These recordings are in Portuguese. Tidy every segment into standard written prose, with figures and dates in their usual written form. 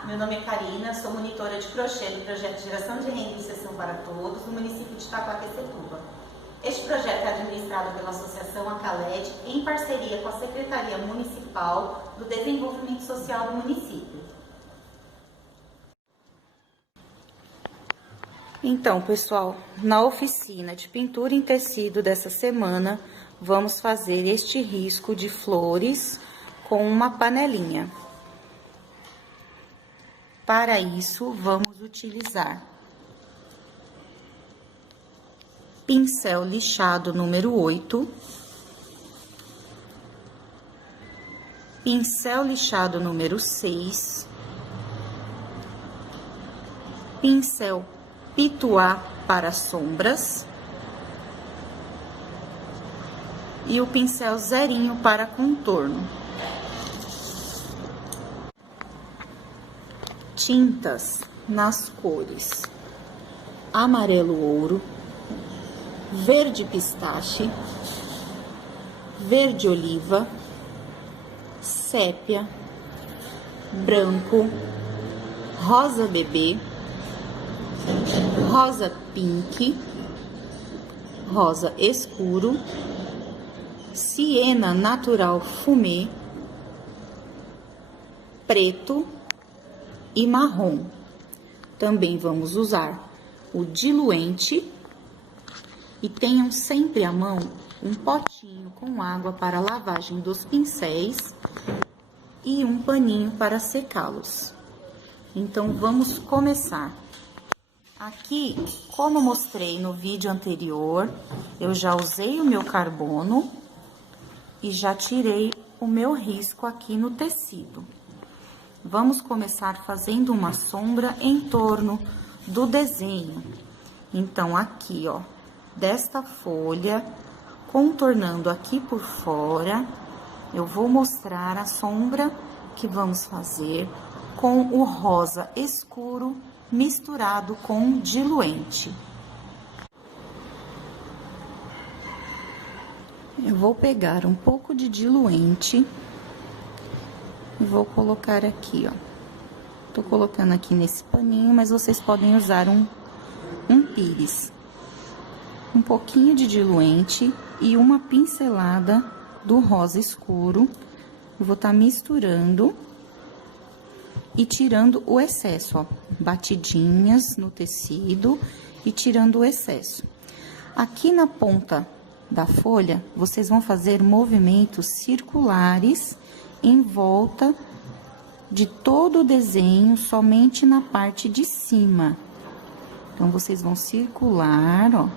Olá, meu nome é Karina, sou monitora de crochê do projeto Geração de Renda e Inserção para Todos, no município de Itaquaquecetuba. Este projeto é administrado pela Associação Acaled, em parceria com a Secretaria Municipal do Desenvolvimento Social do município. Então, pessoal, na oficina de pintura em tecido dessa semana, vamos fazer este risco de flores com uma panelinha. Para isso, vamos utilizar pincel lixado número 8, pincel lixado número 6, pincel pituá para sombras e o pincel zerinho para contorno. Tintas nas cores amarelo ouro, verde pistache, verde oliva, sépia, branco, rosa bebê, rosa pink, rosa escuro, siena natural fumê, preto e marrom. Também vamos usar o diluente e tenham sempre à mão um potinho com água para lavagem dos pincéis e um paninho para secá-los. Então, vamos começar. Aqui, como mostrei no vídeo anterior, eu já usei o meu carbono e já tirei o meu risco aqui no tecido. Vamos começar fazendo uma sombra em torno do desenho. Então, aqui, ó, desta folha, contornando aqui por fora, eu vou mostrar a sombra que vamos fazer com o rosa escuro misturado com diluente. Eu vou pegar um pouco de diluente e vou colocar aqui, ó. Tô colocando aqui nesse paninho, mas vocês podem usar um pires. Um pouquinho de diluente e uma pincelada do rosa escuro. Eu vou estar misturando e tirando o excesso, ó. Batidinhas no tecido e tirando o excesso. Aqui na ponta da folha, vocês vão fazer movimentos circulares em volta de todo o desenho, somente na parte de cima. Então, vocês vão circular, ó.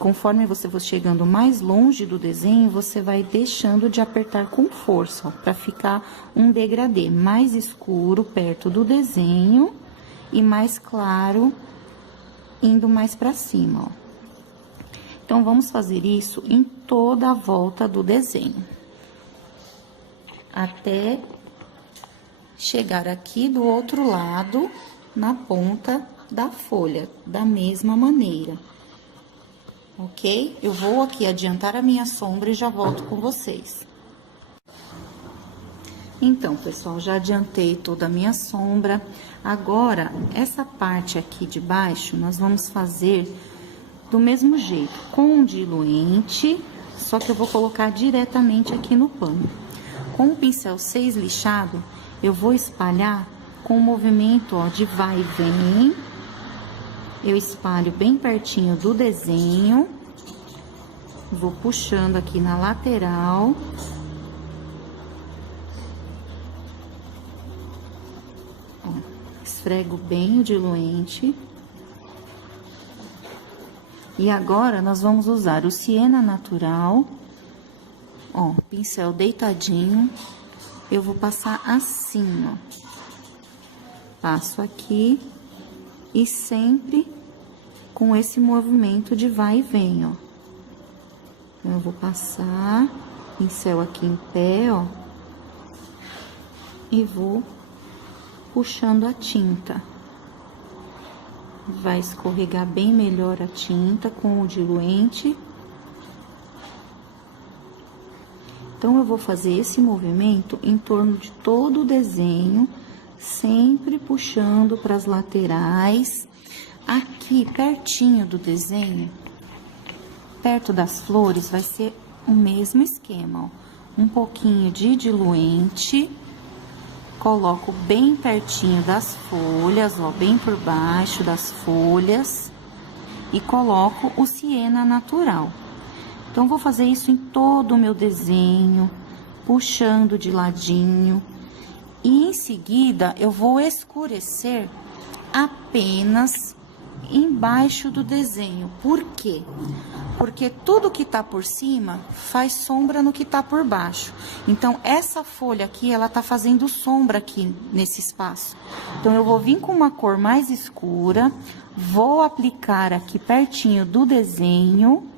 Conforme você for chegando mais longe do desenho, você vai deixando de apertar com força, ó, para ficar um degradê mais escuro perto do desenho e mais claro indo mais para cima, ó. Então, vamos fazer isso em toda a volta do desenho, até chegar aqui do outro lado, na ponta da folha, da mesma maneira. Ok? Eu vou aqui adiantar a minha sombra e já volto com vocês. Então, pessoal, já adiantei toda a minha sombra. Agora, essa parte aqui de baixo, nós vamos fazer do mesmo jeito, com diluente, só que eu vou colocar diretamente aqui no pano. Com o pincel 6 lixado, eu vou espalhar com o movimento, ó, de vai e vem. Eu espalho bem pertinho do desenho, vou puxando aqui na lateral. Ó, esfrego bem o diluente. E agora, nós vamos usar o siena natural, ó, pincel deitadinho. Eu vou passar assim, ó. Passo aqui e sempre com esse movimento de vai e vem, ó. Então, eu vou passar, pincel aqui em pé, ó. E vou puxando a tinta. Vai escorregar bem melhor a tinta com o diluente. Então, eu vou fazer esse movimento em torno de todo o desenho, sempre puxando para as laterais. Aqui, pertinho do desenho, perto das flores, vai ser o mesmo esquema, ó. Um pouquinho de diluente, coloco bem pertinho das folhas, ó, bem por baixo das folhas, e coloco o siena natural. Então, vou fazer isso em todo o meu desenho, puxando de ladinho. E em seguida, eu vou escurecer apenas embaixo do desenho. Por quê? Porque tudo que tá por cima faz sombra no que tá por baixo. Então, essa folha aqui, ela tá fazendo sombra aqui nesse espaço. Então, eu vou vir com uma cor mais escura, vou aplicar aqui pertinho do desenho,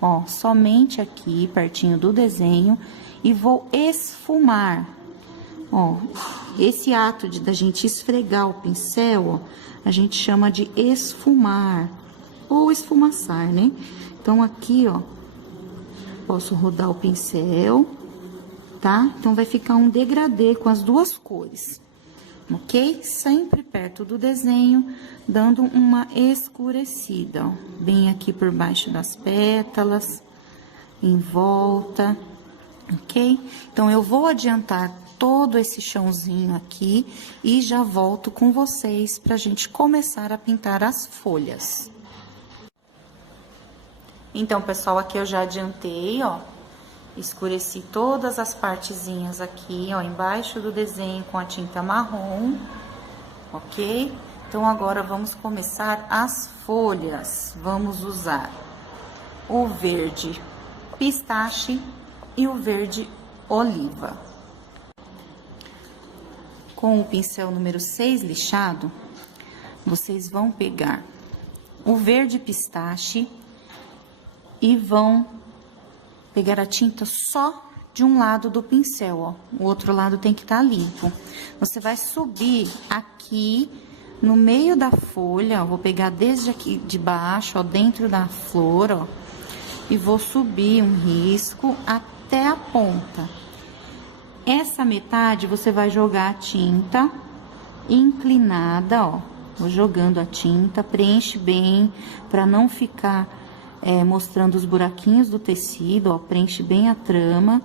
ó, somente aqui, pertinho do desenho, e vou esfumar. Ó, esse ato da gente esfregar o pincel, ó, a gente chama de esfumar, ou esfumaçar, né? Então, aqui, ó, posso rodar o pincel, tá? Então, vai ficar um degradê com as duas cores, ok? Sempre perto do desenho, dando uma escurecida, ó. Bem aqui por baixo das pétalas, em volta, ok? Então, eu vou adiantar todo esse chãozinho aqui e já volto com vocês pra gente começar a pintar as folhas. Então, pessoal, aqui eu já adiantei, ó, escureci todas as partezinhas aqui, ó, embaixo do desenho com a tinta marrom, ok? Então, agora vamos começar as folhas. Vamos usar o verde pistache e o verde oliva. Com o pincel número 6 lixado, vocês vão pegar o verde pistache e vão pegar a tinta só de um lado do pincel, ó. O outro lado tem que estar limpo. Você vai subir aqui no meio da folha, ó. Vou pegar desde aqui de baixo, ó, dentro da flor, ó. E vou subir um risco até a ponta. Essa metade você vai jogar a tinta inclinada, ó. Vou jogando a tinta, preenche bem, para não ficar mostrando os buraquinhos do tecido, ó. Preenche bem a trama,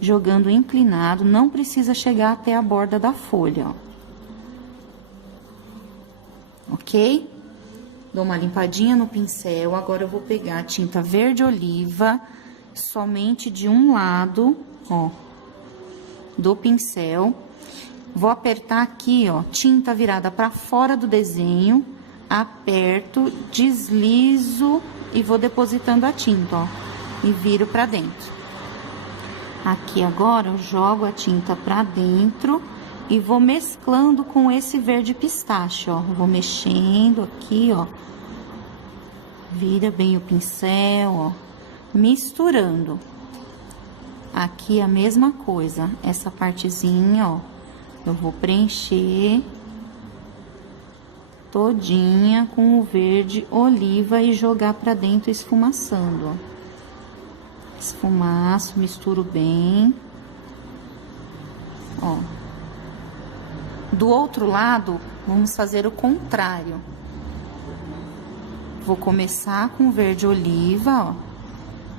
jogando inclinado, não precisa chegar até a borda da folha, ó. Ok? Dou uma limpadinha no pincel, agora eu vou pegar a tinta verde oliva, somente de um lado, ó, do pincel. Vou apertar aqui, ó, tinta virada para fora do desenho, aperto, deslizo e vou depositando a tinta, ó, e viro para dentro. Aqui agora eu jogo a tinta para dentro e vou mesclando com esse verde pistache, ó. Vou mexendo aqui, ó. Vira bem o pincel, ó, misturando. Aqui a mesma coisa, essa partezinha, ó, eu vou preencher todinha com o verde oliva e jogar pra dentro esfumaçando, ó. Esfumaço, misturo bem, ó. Do outro lado, vamos fazer o contrário. Vou começar com o verde oliva, ó,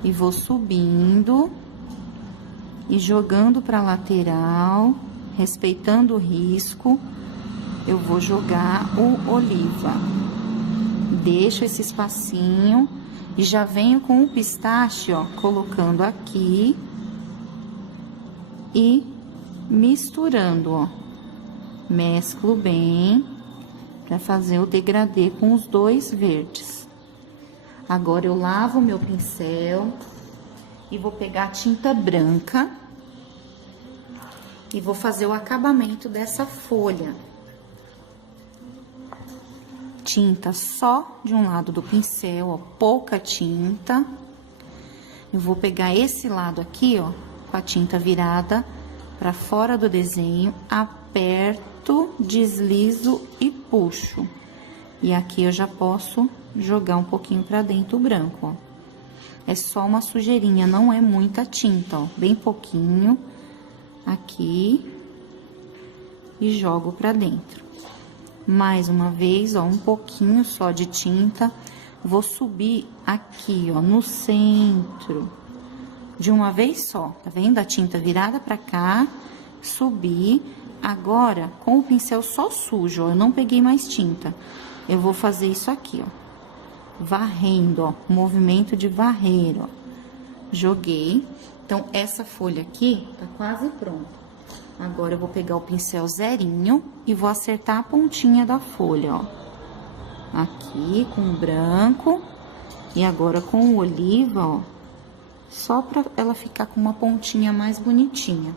e vou subindo e jogando pra lateral, respeitando o risco. Eu vou jogar o oliva. Deixo esse espacinho e já venho com o pistache, ó, colocando aqui e misturando, ó. Mesclo bem para fazer o degradê com os dois verdes. Agora eu lavo meu pincel e vou pegar a tinta branca e vou fazer o acabamento dessa folha. Tinta só de um lado do pincel, ó, pouca tinta. Eu vou pegar esse lado aqui, ó, com a tinta virada para fora do desenho, aperto, deslizo e puxo. E aqui eu já posso jogar um pouquinho para dentro o branco, ó. é só uma sujeirinha, não é muita tinta, ó. Bem pouquinho aqui e jogo pra dentro. Mais uma vez, ó, um pouquinho só de tinta. Vou subir aqui, ó, no centro, de uma vez só, tá vendo? A tinta virada pra cá, subi. Agora, com o pincel só sujo, ó, eu não peguei mais tinta. Eu vou fazer isso aqui, ó. Varrendo, ó, movimento de varrer, ó. Joguei. Então, essa folha aqui tá quase pronta. Agora, eu vou pegar o pincel zerinho e vou acertar a pontinha da folha, ó. Aqui, com o branco. E agora, com o oliva, ó. Só pra ela ficar com uma pontinha mais bonitinha.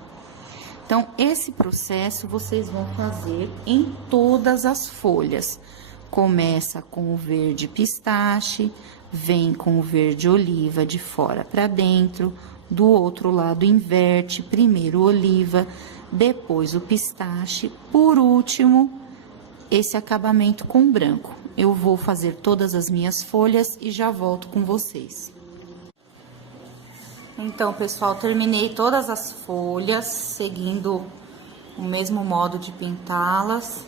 Então, esse processo vocês vão fazer em todas as folhas. Começa com o verde pistache, vem com o verde oliva de fora para dentro, do outro lado inverte, primeiro o oliva, depois o pistache, por último, esse acabamento com branco. Eu vou fazer todas as minhas folhas e já volto com vocês. Então, pessoal, terminei todas as folhas, seguindo o mesmo modo de pintá-las.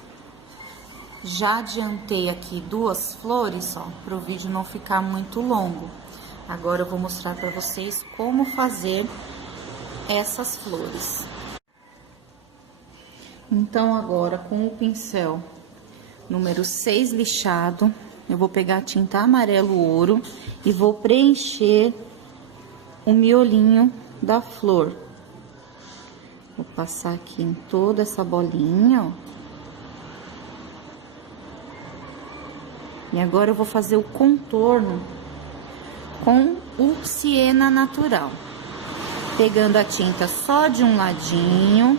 Já adiantei aqui 2 flores, ó, para o vídeo não ficar muito longo. Agora eu vou mostrar para vocês como fazer essas flores. Então, agora, com o pincel número 6 lixado, eu vou pegar a tinta amarelo ouro e vou preencher o miolinho da flor. Vou passar aqui em toda essa bolinha, ó. E agora eu vou fazer o contorno com o siena natural. Pegando a tinta só de um ladinho.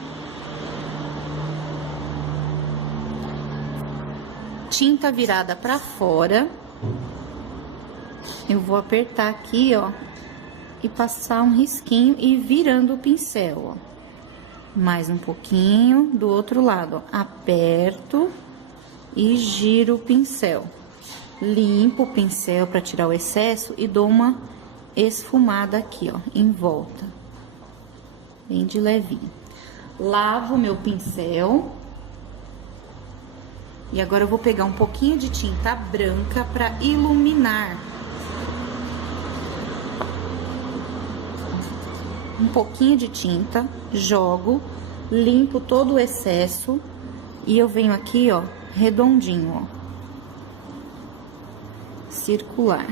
Tinta virada pra fora. Eu vou apertar aqui, ó. E passar um risquinho e virando o pincel, ó. Mais um pouquinho do outro lado, ó. Aperto e giro o pincel. Limpo o pincel para tirar o excesso e dou uma esfumada aqui, ó, em volta. Bem de levinho. Lavo meu pincel. E agora eu vou pegar um pouquinho de tinta branca para iluminar. Um pouquinho de tinta, jogo, limpo todo o excesso e eu venho aqui, ó, redondinho, ó. Circular.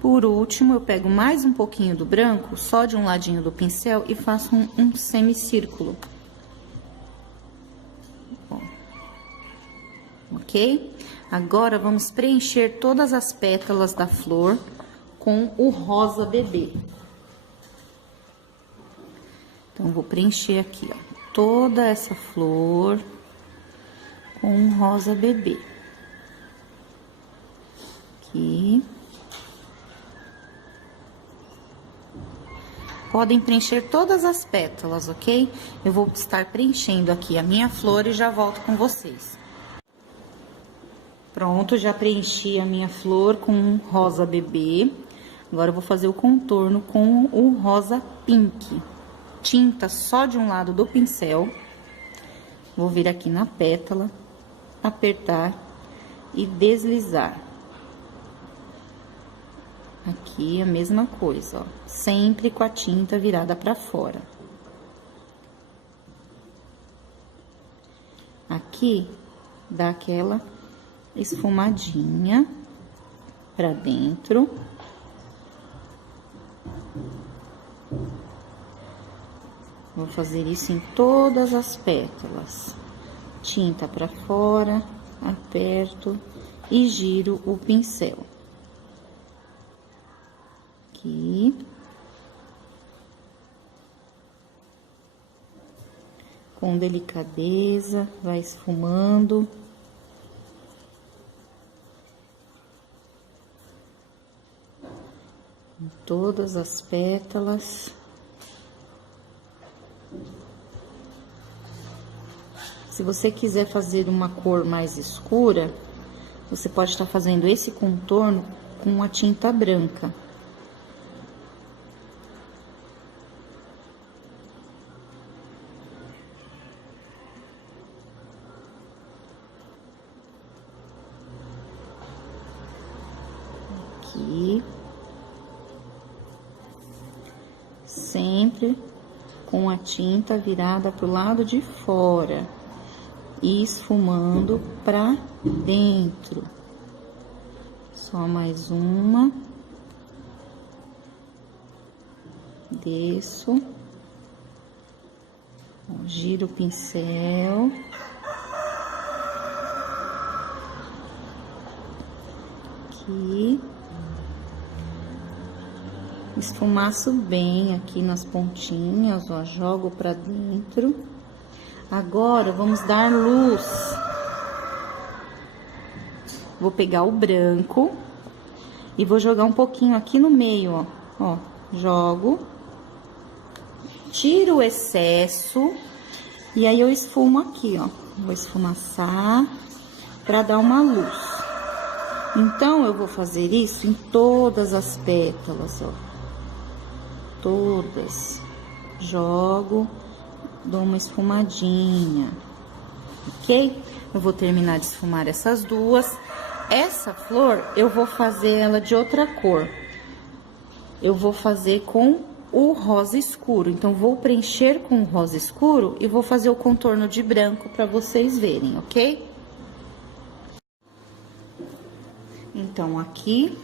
Por último, eu pego mais um pouquinho do branco, só de um ladinho do pincel, e faço um semicírculo. Ó. Ok? Agora, vamos preencher todas as pétalas da flor com o rosa bebê. Então, vou preencher aqui, ó, toda essa flor com um rosa bebê. Aqui. Podem preencher todas as pétalas, ok? Eu vou estar preenchendo aqui a minha flor e já volto com vocês. Pronto, já preenchi a minha flor com um rosa bebê. Agora eu vou fazer o contorno com o rosa pink. Tinta só de um lado do pincel. Vou vir aqui na pétala, apertar e deslizar. Aqui a mesma coisa, ó, sempre com a tinta virada pra fora. Aqui, dá aquela esfumadinha pra dentro. Vou fazer isso em todas as pétalas. Tinta pra fora, aperto e giro o pincel. Aqui. Com delicadeza, vai esfumando. Em todas as pétalas. Se você quiser fazer uma cor mais escura, você pode estar fazendo esse contorno com a tinta branca. Aqui. Sempre com a tinta virada pro lado de fora e esfumando pra dentro. Só mais uma. Desço. Giro o pincel. Aqui. Esfumaço bem aqui nas pontinhas, ó, jogo pra dentro. Agora, vamos dar luz. Vou pegar o branco e vou jogar um pouquinho aqui no meio, ó. Ó, jogo. Tiro o excesso e aí eu esfumo aqui, ó. Vou esfumaçar pra dar uma luz. Então, eu vou fazer isso em todas as pétalas, ó. Todas. Jogo, dou uma esfumadinha, ok? Eu vou terminar de esfumar essas duas. Essa flor, eu vou fazer ela de outra cor. Eu vou fazer com o rosa escuro. Então, vou preencher com o rosa escuro e vou fazer o contorno de branco para vocês verem, ok? Então, aqui,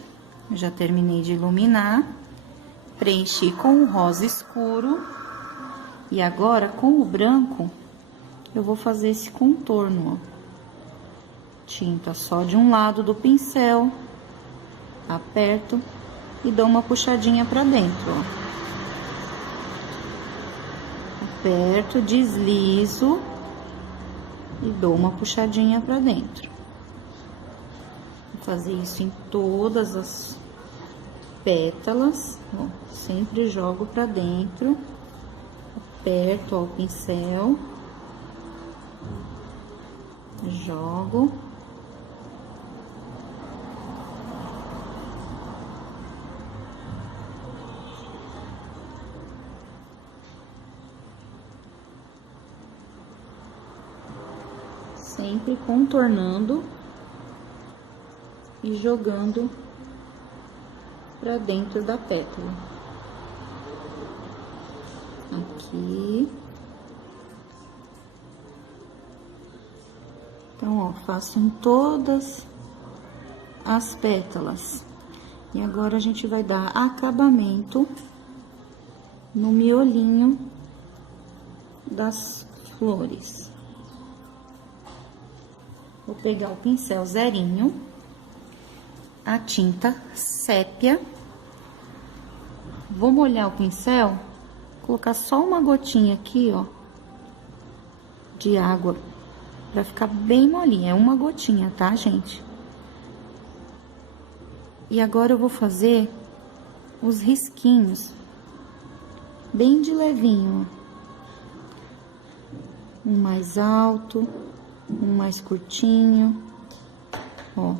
eu já terminei de iluminar. Preenchi com o rosa escuro. E agora, com o branco, eu vou fazer esse contorno, ó. Tinta só de um lado do pincel. Aperto e dou uma puxadinha pra dentro, ó. Aperto, deslizo e dou uma puxadinha pra dentro. Vou fazer isso em todas as pétalas, ó, sempre jogo pra dentro, aperto, ó, o pincel, jogo. Sempre contornando e jogando pra dentro da pétala. Aqui. Então, ó, faço em todas as pétalas. E agora a gente vai dar acabamento no miolinho das flores. Vou pegar o pincel zerinho, a tinta sépia. Vou molhar o pincel, colocar só uma gotinha aqui, ó, de água, pra ficar bem molinha. É uma gotinha, tá, gente? E agora eu vou fazer os risquinhos, bem de levinho, ó. Um mais alto, um mais curtinho, ó.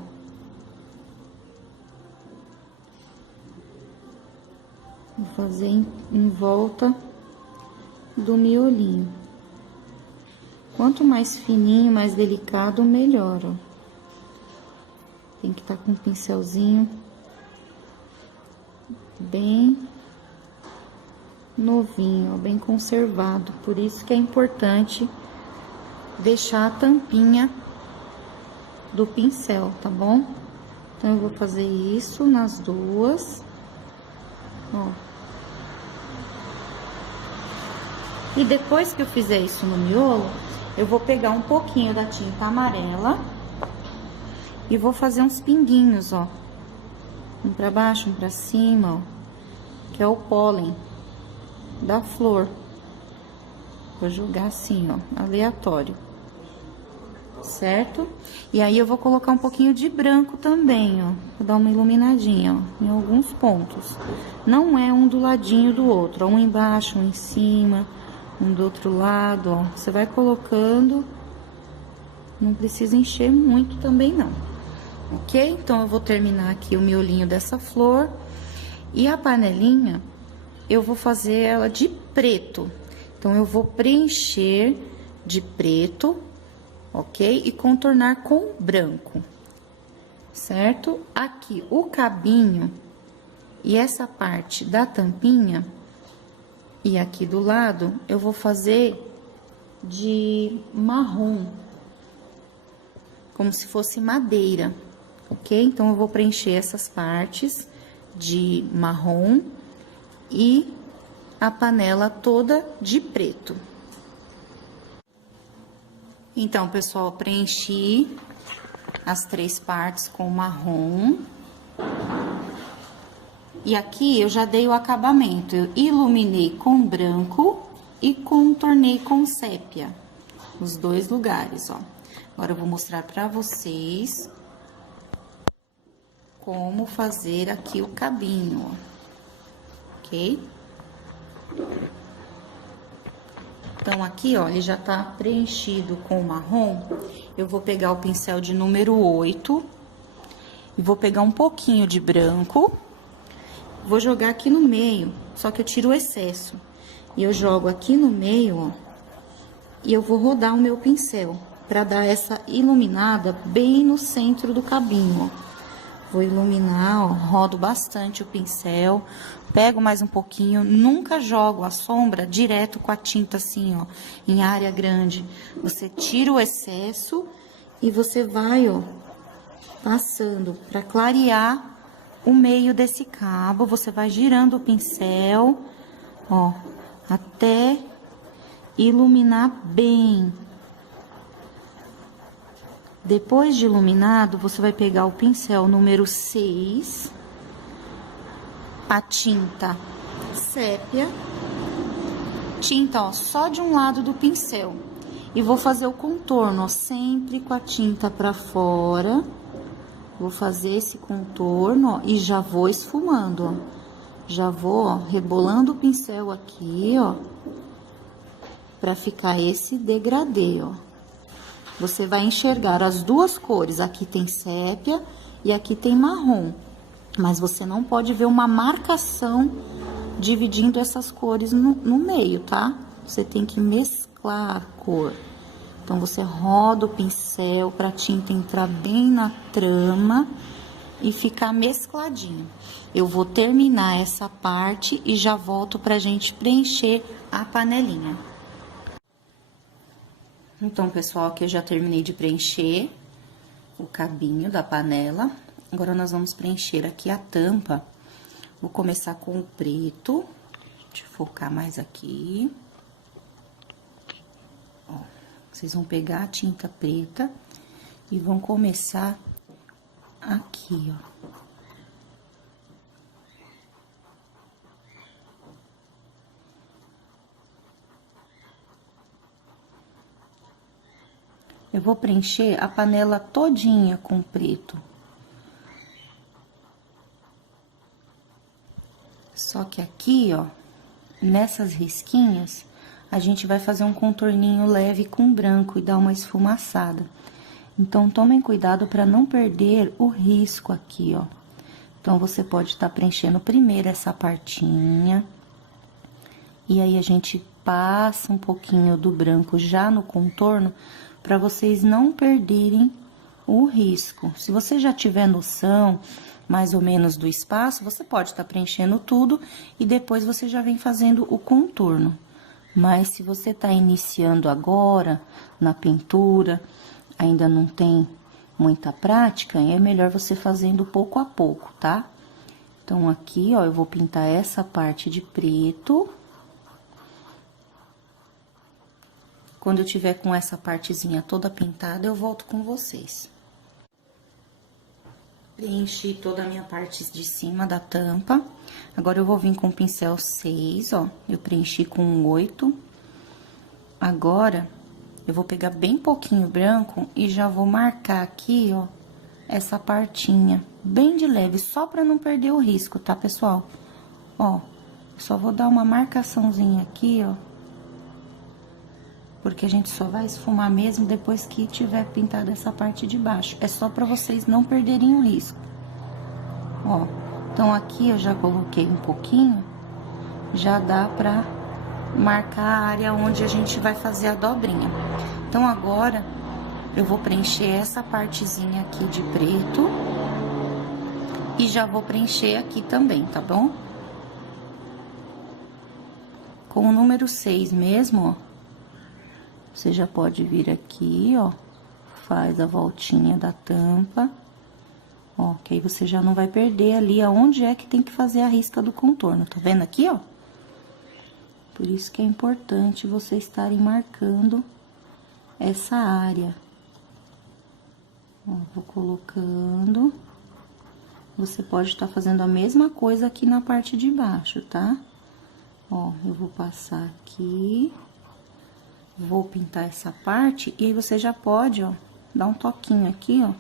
Vou fazer em volta do miolinho. Quanto mais fininho, mais delicado, melhor, ó. Tem que estar com um pincelzinho bem novinho, ó, bem conservado. Por isso que é importante deixar a tampinha do pincel, tá bom? Então, eu vou fazer isso nas duas, ó. E depois que eu fizer isso no miolo, eu vou pegar um pouquinho da tinta amarela e vou fazer uns pinguinhos, ó. Um pra baixo, um pra cima, ó. Que é o pólen da flor. Vou jogar assim, ó, aleatório. Certo? E aí, eu vou colocar um pouquinho de branco também, ó. Vou dar uma iluminadinha, ó, em alguns pontos. Não é um do ladinho do outro, ó. Um embaixo, um em cima, um do outro lado, ó. Você vai colocando. Não precisa encher muito também, não. ok? Então, eu vou terminar aqui o miolinho dessa flor. E a panelinha, eu vou fazer ela de preto. Então, eu vou preencher de preto, ok? E contornar com branco, certo? Aqui, o cabinho e essa parte da tampinha, e aqui do lado, eu vou fazer de marrom, como se fosse madeira, ok? Então, eu vou preencher essas partes de marrom e a panela toda de preto. Então, pessoal, preenchi as 3 partes com marrom. E aqui eu já dei o acabamento, eu iluminei com branco e contornei com sépia, os 2 lugares, ó. Agora, eu vou mostrar pra vocês como fazer aqui o cabinho, ó, ok? Então, aqui, ó, ele já tá preenchido com marrom. Eu vou pegar o pincel de número 8 e vou pegar um pouquinho de branco, vou jogar aqui no meio, só que eu tiro o excesso. E eu jogo aqui no meio, ó, e eu vou rodar o meu pincel pra dar essa iluminada bem no centro do cabinho, ó. Vou iluminar, ó, rodo bastante o pincel, pego mais um pouquinho, nunca jogo a sombra direto com a tinta assim, ó, em área grande. Você tira o excesso e você vai, ó, passando pra clarear o meio desse cabo. Você vai girando o pincel, ó, até iluminar bem. Depois de iluminado, você vai pegar o pincel número 6, a tinta sépia, tinta, ó, só de um lado do pincel. E vou fazer o contorno, ó, sempre com a tinta pra fora. Vou fazer esse contorno, ó, e já vou esfumando, ó. Já vou, ó, rebolando o pincel aqui, ó, pra ficar esse degradê, ó. Você vai enxergar as 2 cores, aqui tem sépia e aqui tem marrom. Mas você não pode ver uma marcação dividindo essas cores no meio, tá? Você tem que mesclar a cor. Então, você roda o pincel pra tinta entrar bem na trama e ficar mescladinho. Eu vou terminar essa parte e já volto pra gente preencher a panelinha. Então, pessoal, aqui eu já terminei de preencher o cabinho da panela. Agora, nós vamos preencher aqui a tampa. Vou começar com o preto. Deixa eu focar mais aqui. Ó, vocês vão pegar a tinta preta e vão começar aqui, ó. Eu vou preencher a panela todinha com preto. Só que aqui, ó, nessas risquinhas, a gente vai fazer um contorninho leve com branco e dar uma esfumaçada. Então, tomem cuidado para não perder o risco aqui, ó. Então, você pode estar preenchendo primeiro essa partinha. E aí, a gente passa um pouquinho do branco já no contorno, para vocês não perderem o risco. Se você já tiver noção, mais ou menos, do espaço, você pode estar preenchendo tudo e depois você já vem fazendo o contorno. Mas se você tá iniciando agora na pintura, ainda não tem muita prática, é melhor você fazendo pouco a pouco, tá? Então, aqui, ó, eu vou pintar essa parte de preto. Quando eu tiver com essa partezinha toda pintada, eu volto com vocês. Preenchi toda a minha parte de cima da tampa. Agora, eu vou vir com o pincel 6, ó. Eu preenchi com 8. Agora, eu vou pegar bem pouquinho branco e já vou marcar aqui, ó, essa partinha, bem de leve, só pra não perder o risco, tá, pessoal? Ó, só vou dar uma marcaçãozinha aqui, ó. porque a gente só vai esfumar mesmo depois que tiver pintado essa parte de baixo. É só pra vocês não perderem o risco. Ó, então aqui eu já coloquei um pouquinho, já dá pra marcar a área onde a gente vai fazer a dobrinha. Então agora eu vou preencher essa partezinha aqui de preto e já vou preencher aqui também, tá bom? Com o número 6 mesmo, ó, você já pode vir aqui, ó, faz a voltinha da tampa, ó, que aí você já não vai perder ali aonde é que tem que fazer a risca do contorno, tá vendo aqui, ó? Por isso que é importante vocês estarem marcando essa área. Ó, vou colocando. Você pode estar fazendo a mesma coisa aqui na parte de baixo, tá? Ó, eu vou passar aqui. Vou pintar essa parte e aí você já pode, ó, dar um toquinho aqui, ó.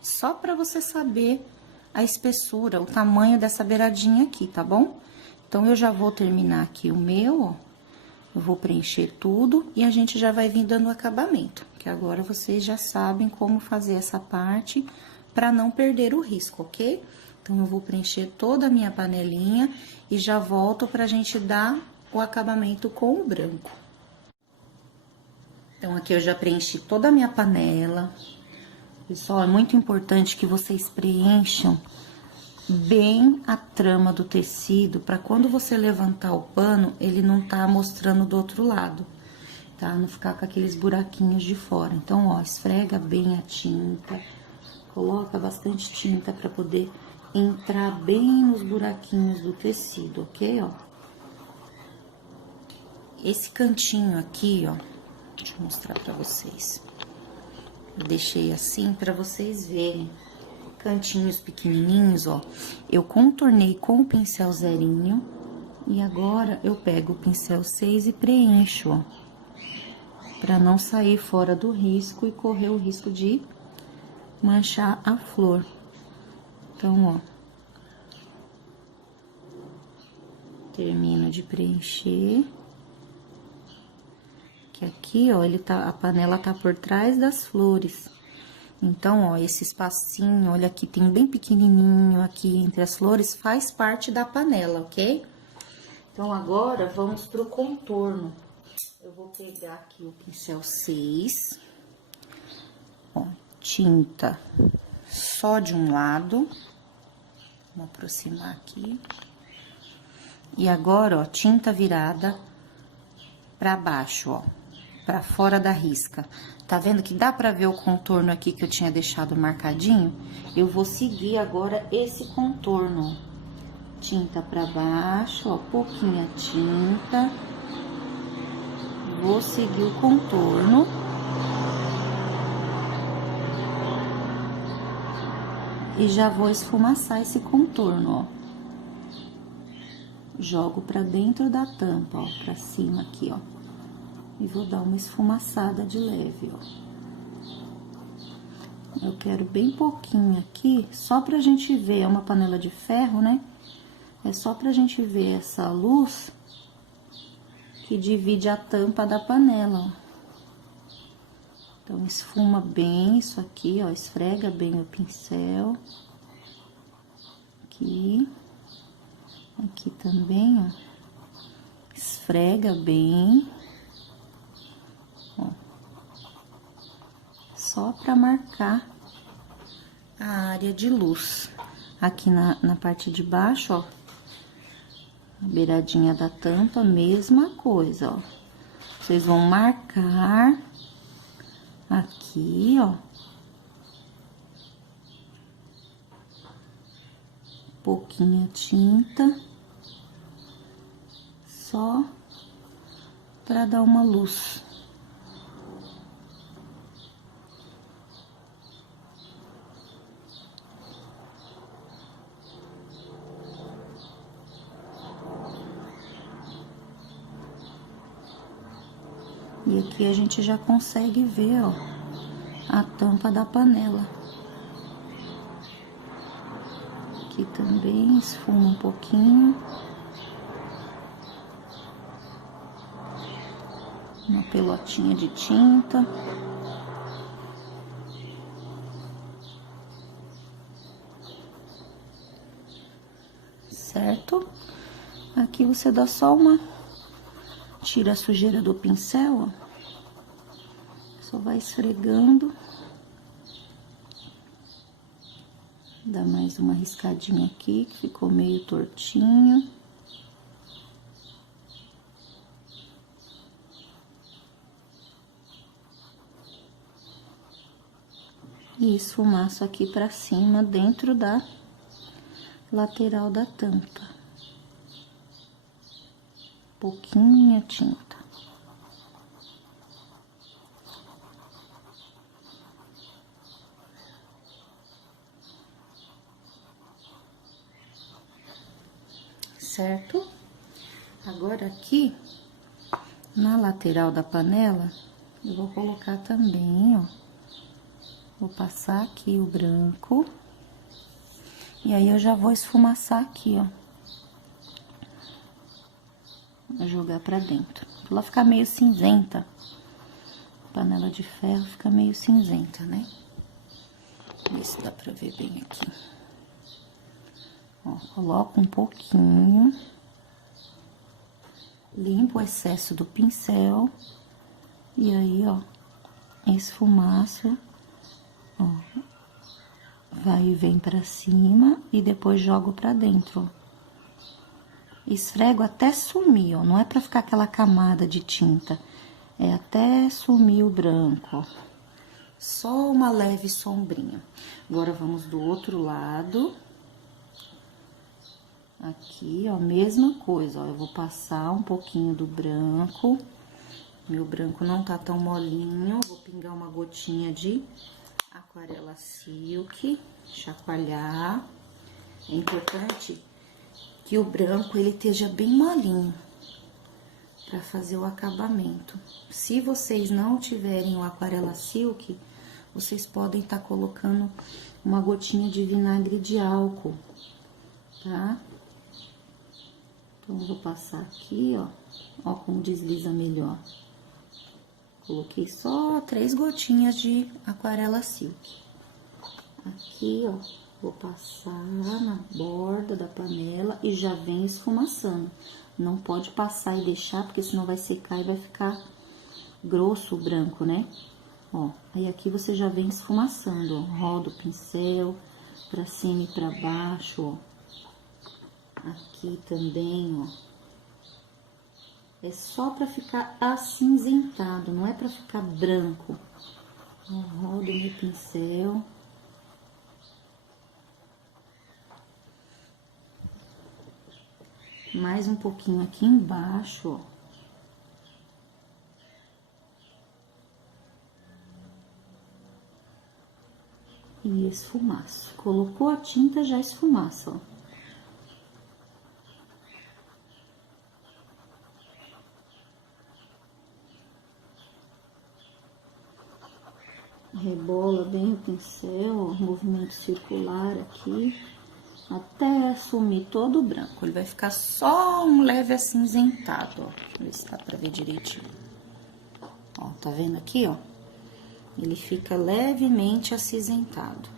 Só pra você saber a espessura, o tamanho dessa beiradinha aqui, tá bom? Então, eu já vou terminar aqui o meu, ó. Eu vou preencher tudo e a gente já vai vir dando acabamento. Que agora vocês já sabem como fazer essa parte pra não perder o risco, ok? Então, eu vou preencher toda a minha panelinha e já volto pra gente dar o acabamento com o branco. Então, aqui eu já preenchi toda a minha panela. Pessoal, é muito importante que vocês preencham bem a trama do tecido, para quando você levantar o pano, ele não tá mostrando do outro lado, tá? Não ficar com aqueles buraquinhos de fora. Então, ó, esfrega bem a tinta, coloca bastante tinta para poder entrar bem nos buraquinhos do tecido, ok? Ó. Esse cantinho aqui, ó, deixa eu mostrar para vocês. Eu deixei assim para vocês verem. Cantinhos pequenininhos, ó, eu contornei com o pincel zerinho e agora eu pego o pincel 6 e preencho, ó, pra não sair fora do risco e correr o risco de manchar a flor. Então, ó, termino de preencher, que aqui, ó, a panela tá por trás das flores. Então, ó, esse espacinho, olha aqui, tem bem pequenininho aqui entre as flores, faz parte da panela, ok? Então, agora, vamos pro contorno. Eu vou pegar aqui o pincel 6, ó, tinta só de um lado, vou aproximar aqui. E agora, ó, tinta virada pra baixo, ó, pra fora da risca. Tá vendo que dá pra ver o contorno aqui que eu tinha deixado marcadinho? Eu vou seguir agora esse contorno. Tinta pra baixo, ó, pouquinha tinta. Vou seguir o contorno. E já vou esfumaçar esse contorno, ó. Jogo pra dentro da tampa, ó, pra cima aqui, ó. E vou dar uma esfumaçada de leve, ó. Eu quero bem pouquinho aqui, só pra gente ver, é uma panela de ferro, né? É só pra gente ver essa luz que divide a tampa da panela, ó. Então, esfuma bem isso aqui, ó, esfrega bem o pincel. Aqui. Aqui também, ó. Esfrega bem. Ó. Só pra marcar a área de luz. Aqui na parte de baixo, ó. A beiradinha da tampa, mesma coisa, ó. Vocês vão marcar aqui, ó. Pouquinha tinta. Só pra dar uma luz. E aqui a gente já consegue ver, ó, a tampa da panela. Aqui também esfuma um pouquinho. Uma pelotinha de tinta. Certo? Aqui você dá só uma... Tira a sujeira do pincel, ó. Só vai esfregando. Dá mais uma riscadinha aqui, que ficou meio tortinho. E esfumaço aqui pra cima, dentro da lateral da tampa. Pouquinha tinta. Certo? Agora aqui, na lateral da panela, eu vou colocar também, ó. Vou passar aqui o branco. E aí, eu já vou esfumaçar aqui, ó. Vou jogar pra dentro. Pra ela ficar meio cinzenta. Panela de ferro fica meio cinzenta, né? Ver se dá pra ver bem aqui. Ó, coloco um pouquinho. Limpo o excesso do pincel. E aí, ó, esfumaço, ó. Vai e vem pra cima e depois jogo pra dentro, ó. Esfrego até sumir, ó. Não é pra ficar aquela camada de tinta. É até sumir o branco, ó. Só uma leve sombrinha. Agora, vamos do outro lado. Aqui, ó, mesma coisa, ó. Eu vou passar um pouquinho do branco. Meu branco não tá tão molinho. Vou pingar uma gotinha de aquarela silk. Chacoalhar. É importante que o branco, ele esteja bem molinho. Pra fazer o acabamento. Se vocês não tiverem o aquarela silk, vocês podem estar colocando uma gotinha de vinagre de álcool, tá? Então, eu vou passar aqui, ó. Ó como desliza melhor. Coloquei só 3 gotinhas de aquarela silk. Aqui, ó, vou passar na borda da panela e já vem esfumaçando. Não pode passar e deixar, porque senão vai secar e vai ficar grosso o branco, né? Ó, aí aqui você já vem esfumaçando, ó. Roda o pincel pra cima e pra baixo, ó. Aqui também, ó. É só pra ficar acinzentado, não é pra ficar branco. Ó, rodo meu pincel. Mais um pouquinho aqui embaixo, ó. E esfumaço. Colocou a tinta, já esfumaça, ó. Rebola bem o pincel, ó, movimento circular aqui, até sumir todo o branco. Ele vai ficar só um leve acinzentado, ó. Deixa eu ver se dá pra ver direitinho. Ó, tá vendo aqui, ó? Ele fica levemente acinzentado.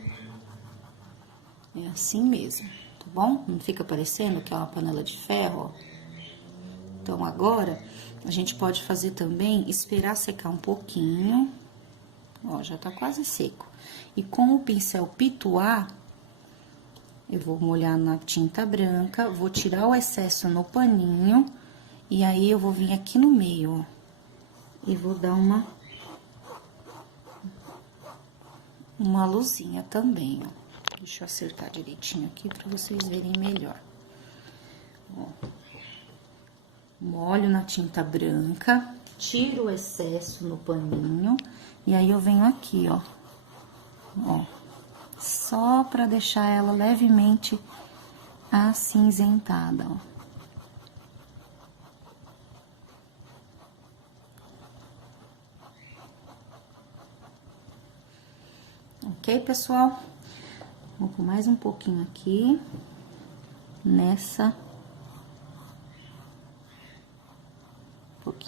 É assim mesmo, tá bom? Não fica parecendo que é uma panela de ferro, ó. Então, agora, a gente pode fazer também, esperar secar um pouquinho. Ó, já tá quase seco. E com o pincel pituar, eu vou molhar na tinta branca, vou tirar o excesso no paninho, e aí eu vou vir aqui no meio, ó, e vou dar uma luzinha também, ó. Deixa eu acertar direitinho aqui pra vocês verem melhor. Ó. Molho na tinta branca, tiro o excesso no paninho, e aí eu venho aqui, ó. Ó. Só pra deixar ela levemente acinzentada, ó. Ok, pessoal? Vou pôr mais um pouquinho aqui,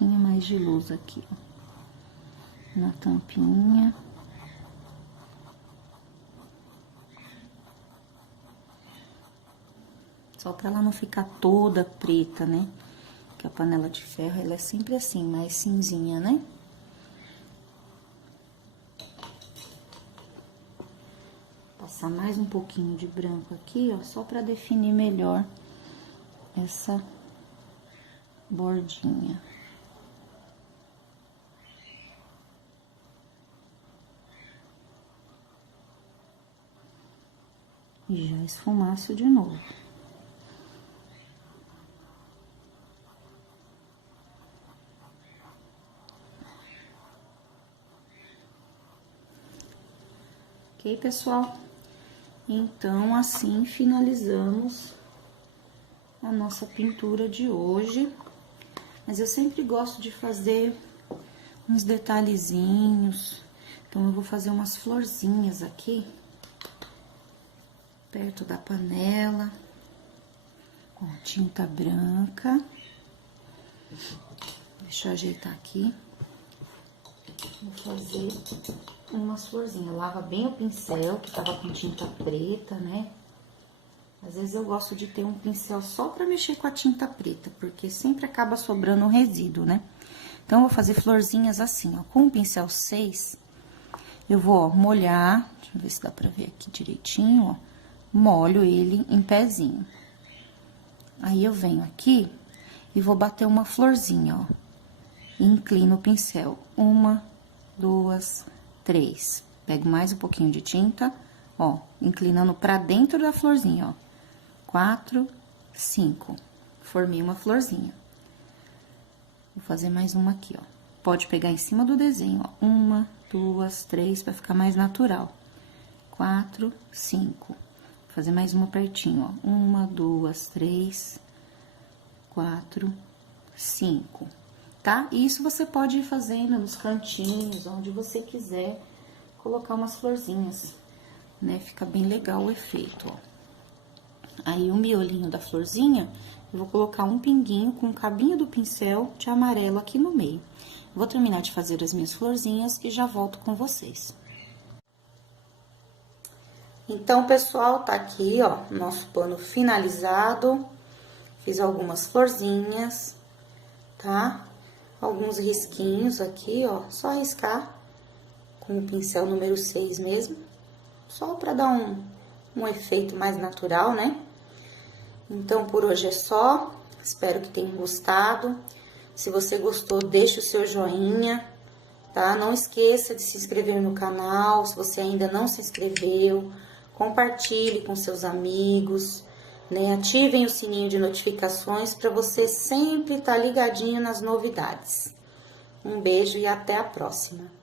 pouquinho mais de luz aqui, ó, na tampinha. Só pra ela não ficar toda preta, né? Porque a panela de ferro, ela é sempre assim, mais cinzinha, né? Passar mais um pouquinho de branco aqui, ó, só pra definir melhor essa bordinha. E já esfumaço de novo. Ok, pessoal? Então, assim finalizamos a nossa pintura de hoje. Mas eu sempre gosto de fazer uns detalhezinhos. Então, eu vou fazer umas florzinhas aqui, perto da panela, com tinta branca. Deixa eu ajeitar aqui. Vou fazer umas florzinhas. Lava bem o pincel, que tava com tinta preta, né? Às vezes eu gosto de ter um pincel só pra mexer com a tinta preta, porque sempre acaba sobrando um resíduo, né? Então, eu vou fazer florzinhas assim, ó. Com o pincel 6, eu vou, ó, molhar. Deixa eu ver se dá pra ver aqui direitinho, ó. Molho ele em pezinho. Aí, eu venho aqui e vou bater uma florzinha, ó. E inclino o pincel. 1, 2, 3. Pego mais um pouquinho de tinta, ó, inclinando pra dentro da florzinha, ó. 4, 5. Formei uma florzinha. Vou fazer mais uma aqui, ó. Pode pegar em cima do desenho, ó. 1, 2, 3, pra ficar mais natural. 4, 5. Vou fazer mais uma pertinho, ó. 1, 2, 3, 4, 5. Tá? E isso você pode ir fazendo nos cantinhos, onde você quiser colocar umas florzinhas, né? Fica bem legal o efeito, ó. Aí, o miolinho da florzinha, eu vou colocar um pinguinho com o cabinho do pincel de amarelo aqui no meio. Vou terminar de fazer as minhas florzinhas e já volto com vocês. Então, pessoal, tá aqui, ó, nosso pano finalizado. Fiz algumas florzinhas, tá? Alguns risquinhos aqui, ó, só riscar com o pincel número 6 mesmo, só pra dar um efeito mais natural, né? Então, por hoje é só, espero que tenham gostado. Se você gostou, deixe o seu joinha, tá? Não esqueça de se inscrever no canal, se você ainda não se inscreveu, compartilhe com seus amigos, né? Ativem o sininho de notificações para você sempre estar ligadinho nas novidades. Um beijo e até a próxima!